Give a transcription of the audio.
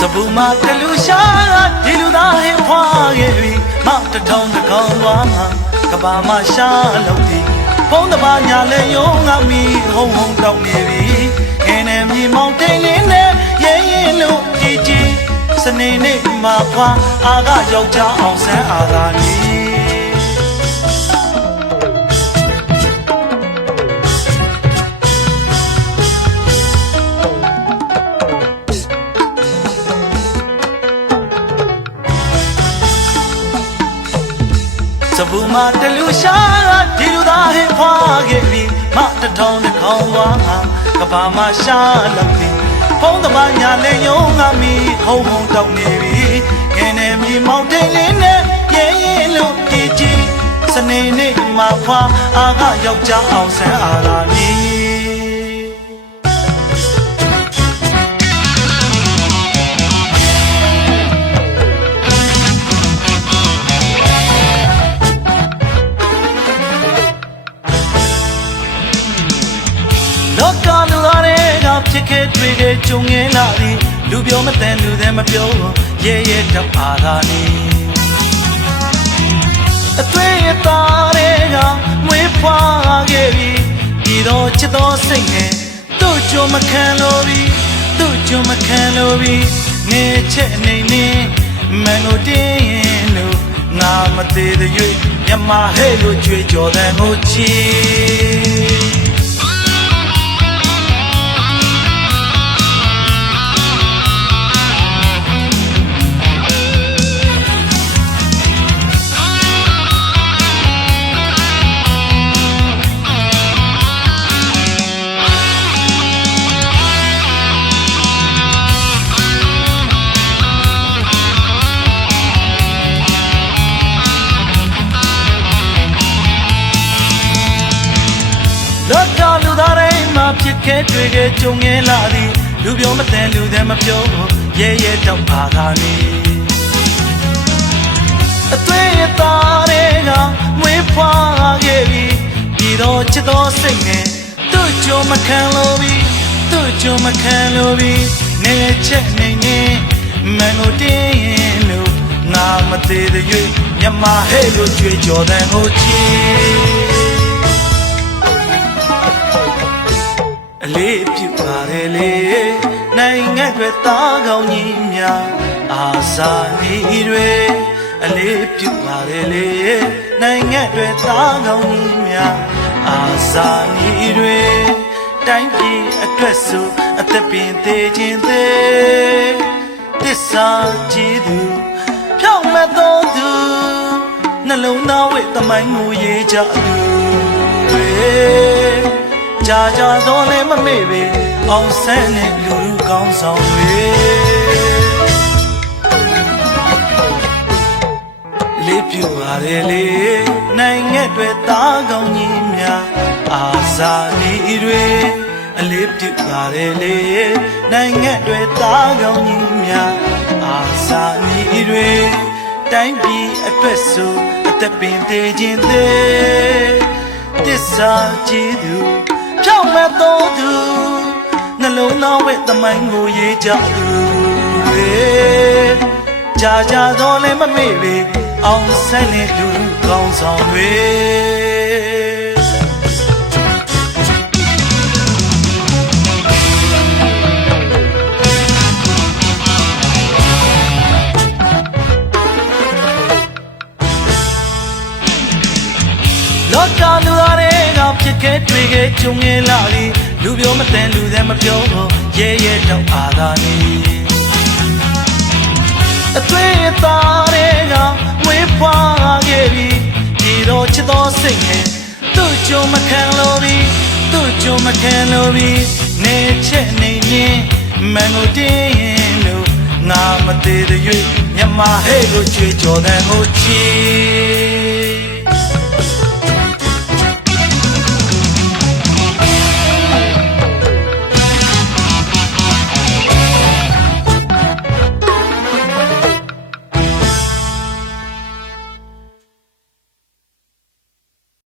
Sabuma telusha diluda he phage ma tatong takong wa ma kabama sha lauti phong da ba nya le yong nga mi hong hong taw ne bi ene mi mong tai ne ne ye ye lu ji ji sane ne ma phwa a ga yaw ja aung san a ga ni Sabuma telusha diluda he phage ma tatong takong wa kabama sha lauti phong da ba nya le yong nga mi hong hong taw ne bi ene mi mong tai ne ne ye ye lu ji ji sane ne ma phwa a ga yaw ja aung san a ga niဖြစ်ခဲ့တွေ့ခဲ့ကြုံငယ်လာသည်လူပြောမတန်လူသည်မပြောရဲရဲတောက်ပါသာနေအသွေးအသားတွေကမွေးဖွားခဲ့ပြီဒီတော့ချစ်တော်စိတ်နဲ့သူ့ကြုံမခံလို့ပြီသူ့ကြုံမခံလို့ပြီနေချက်နေနေမန်ကိုတင်းရင်လို့ငါမသေးတဲ့၍မြမဟဲ့လို့ကြွေးကြော်တဲ့ကိုချီလောကလူသားတိုင်းမှာဖြစ်ခဲ့တွေ့ခဲ့ကြုံငယ်လာသည်လူပြောမတန်လူသည်မပြောရဲရဲတောက်ပါသာနေအသွေးအသားတွေကမွေးဖွားခဲ့ပြီဒီတော့ချစ်တော်စိတ်နဲ့သူ့ကြုံမခံလို့ပြီသူ့ကြုံမခံလို့ပြီနေချက်နေနေမန်ကိုတင်းရင်လို့ငါမသေးတဲ့၍မြမဟဲ့လို့ကြွေးကြော်တဲ့ကိုချီအလေးပြုပါတယ်လေနိုင်ငံတွေသားကောင်းကြီးများအာစာနေတွေအလေးပြုပါတယ်လေနိုင်ငံတွေသားကောင်းကြီးများအာစာနေတွေတိုင်းပြည်အတွက်ဆိုအသက်ပင်သေးခြင်းသေးသစ္စာကြည်သူဖြောင့်မတ်သောသူနှလုံးသားဝိသမိုင်းကိုရေးကြသူတွေကြာကြာတော့လည်းမမေ့ပဲအောင်ဆန်းတဲ့လူလူကောင်းဆောင်တွေလေးပြူပါလေလေနိုင်ငံတွေသားကောင်းကြီးများအာစာနေတွေအလေးပြူပါလေလေနိုင်ငံတွေသားကောင်းကြီးများအာစာနေတွေတိုင်းပြည်အတွက်ဆိုအသက်ပင်သေးခြင်းသေးသစ္စာကြည်သူဖြောင့်မတ်သောသူနှလုံးသားဝဲသမိုင်းကိုရေးကြသူတွေကြာကြာတော့လည်းမမေ့ပဲအောင်ဆန်းတဲ့လူကောင်းဆောင်တွေလောကလူသားတွေကဖြစ်ခဲ့တွေ့ခဲ့ကြုံငယ်လာသည်လူပြောမတန်လူသည်မပြောရဲရဲတောက်ပါသာနေအသွေးအသားတွေကမွေးဖွားခဲ့ပြီဒီတော့ချစ်တော်စိတ်နဲ့သူ့ကြုံမခံလို့ပြီသူ့ကြုံမခံလို့ပြီနေချက်နေနေမန်ကိုတင်းရင်လို့ငါမသေးတဲ့၍မြမဟဲ့လို့ကြွေးကြော်တဲ့ကိုချီ